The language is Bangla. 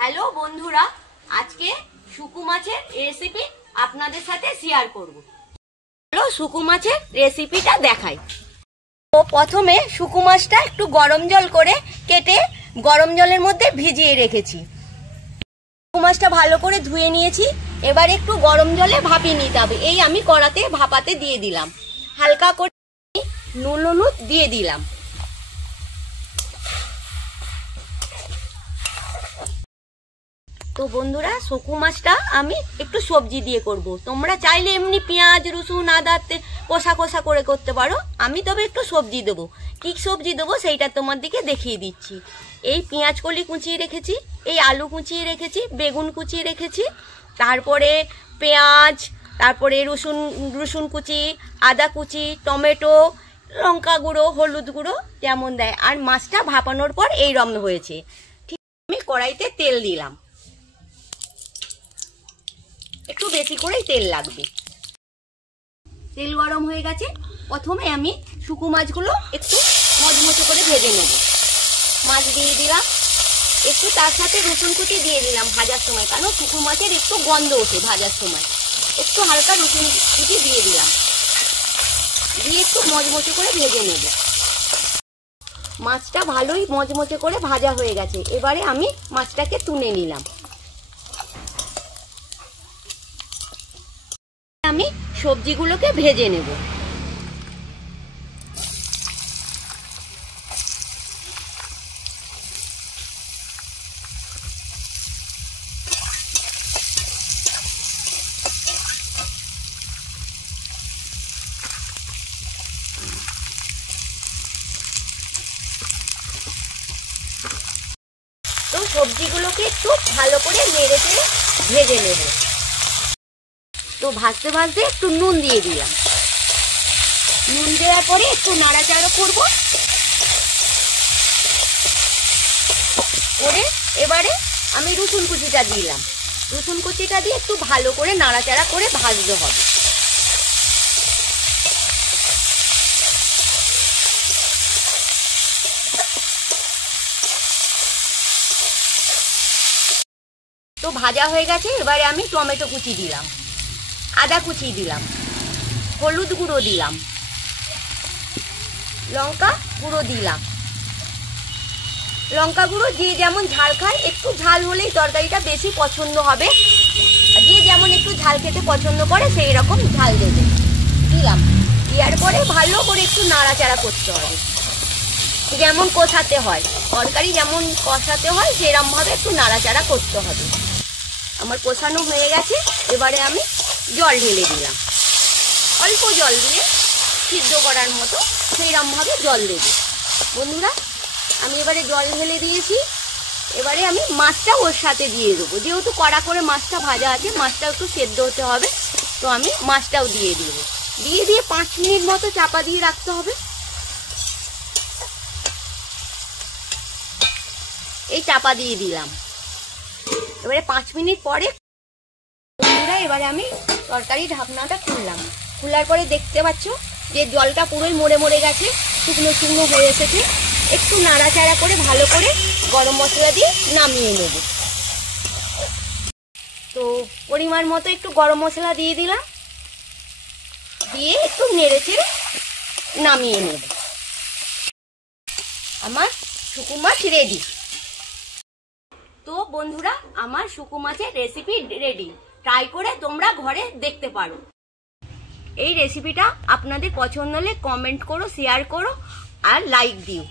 হ্যালো বন্ধুরা, আজকে শুকু মাছের রেসিপি আপনাদের সাথে শেয়ার করব। চলো শুকু মাছের রেসিপিটা দেখাই। তো প্রথমে শুকু মাছটা একটু গরম জল করে কেটে গরম জলের মধ্যে ভিজিয়ে রেখেছি। শুকু মাছটা ভালো করে ধুয়ে নিয়েছি। এবার একটু গরম জলে ভাপিয়ে নিতে হবে। এই আমি কড়াতে ভাপাতে দিয়ে দিলাম। হালকা করে নুন হলুদ দিয়ে দিলাম। তো বন্ধুরা, শুকু মাছটা আমি একটু সবজি দিয়ে করব। তোমরা চাইলে এমনি পেঁয়াজ রসুন আদা কষা কষা করে করতে পারো। আমি তবে একটু সবজি দেবো। কি সবজি দেবো সেইটা তোমার দিকে দেখিয়ে দিচ্ছি। এই পেঁয়াজ কলি কুচিয়ে রেখেছি, এই আলু কুচিয়ে রেখেছি, বেগুন কুচিয়ে রেখেছি, তারপরে পেঁয়াজ, তারপরে রসুন কুচি, আদা কুচি, টমেটো, লঙ্কা গুঁড়ো, হলুদ গুঁড়ো যেমন দেয়। আর মাছটা ভাপানোর পর এই রকম হয়েছে। ঠিক আমি কড়াইতে তেল দিলাম। একটু বেশি করেই তেল লাগবে। তেল গরম হয়ে গেছে। প্রথমে আমি শুকু মাছগুলো একটু মচমচে করে ভেজে নেব। মাছ দিয়ে দিলাম, একটু তার সাথে রসুন কুচি দিয়ে দিলাম ভাজার সময়, কারণ শুকু মাছের একটু গন্ধ ওঠে ভাজার সময়। একটু হালকা রসুন কুচি দিয়ে দিলাম, দিয়ে একটু মচমচে করে ভেজে নেব। মাছটা ভালোই মচমচে করে ভাজা হয়ে গেছে। এবারে আমি মাছটাকে তুলে নিলাম। আমি সবজিগুলোকে ভেজে নেব। তো সবজিগুলোকে একটু ভালো করে নেড়ে চেড়ে ভেজে নেব। তো ভাজতে ভাজতে একটু নুন দিয়ে দিলাম। নুন দেওয়ার পরে একটু নাড়াচাড়া করব করে এবারে আমি রসুন কুচিটা দিলাম। রসুন কুচিটা দিয়ে একটু ভালো করে নাড়াচাড়া করে ভাজতে হবে। তো ভাজা হয়ে গেছে। এবারে আমি টমেটো কুচি দিলাম, আদা কুচি দিলাম, হলুদ গুঁড়ো দিলাম, লঙ্কা গুঁড়ো দিলাম। লঙ্কা গুঁড়ো যে যেমন ঝাল খায়, একটু ঝাল হলেই তরকারিটা বেশি পছন্দ হবে। যে যেমন একটু ঝাল খেতে পছন্দ করে সেই রকম ঝাল দেবে। দিলাম, দেওয়ার পরে ভালো করে একটু নাড়াচাড়া করতে হবে। যেমন কষাতে হয়, তরকারি যেমন কষাতে হয় সেরকমভাবে একটু নাড়াচাড়া করতে হবে। আমার কষানো হয়ে গেছে। এবারে আমি জল ঢেলে দিলাম। অল্প জল দিয়ে সিদ্ধ করার মতো সেইরকমভাবে জল দেব। বন্ধুরা, আমি এবারে জল ঢেলে দিয়েছি। এবারে আমি মাছটা ওর সাথে দিয়ে দেবো। যেহেতু কড়া করে মাছটা ভাজা আছে, মাছটা একটু সেদ্ধ হতে হবে। তো আমি মাছটাও দিয়ে দেবো। দিয়ে 5 মিনিট মতো চাপা দিয়ে রাখতে হবে। এই চাপা দিয়ে দিলাম। এবারে 5 মিনিট পরে বন্ধুরা, এবারে আমি তরকারি ঢাকনাটা খুললাম। খোলার পরে দেখতে পাচ্ছ যে জলটা পুরোই মরে গেছে, শুকনো শুকনো হয়ে এসেছে। একটু নাড়াচাড়া করে ভালো করে গরম মশলা দিয়ে নামিয়ে নেব। তো পরিমাণ মতো একটু গরম মশলা দিয়ে দিলাম, দিয়ে একটু নেড়ে চেড়ে নামিয়ে নেব। আমার শুকু মাছ রেডি। তো বন্ধুরা, আমার শুকু মাছের রেসিপি রেডি। ট্রাই করে তোমরা ঘরে দেখতে পারো। এই রেসিপিটা আপনাদের পছন্দ হলে কমেন্ট করো, শেয়ার করো আর লাইক দিও।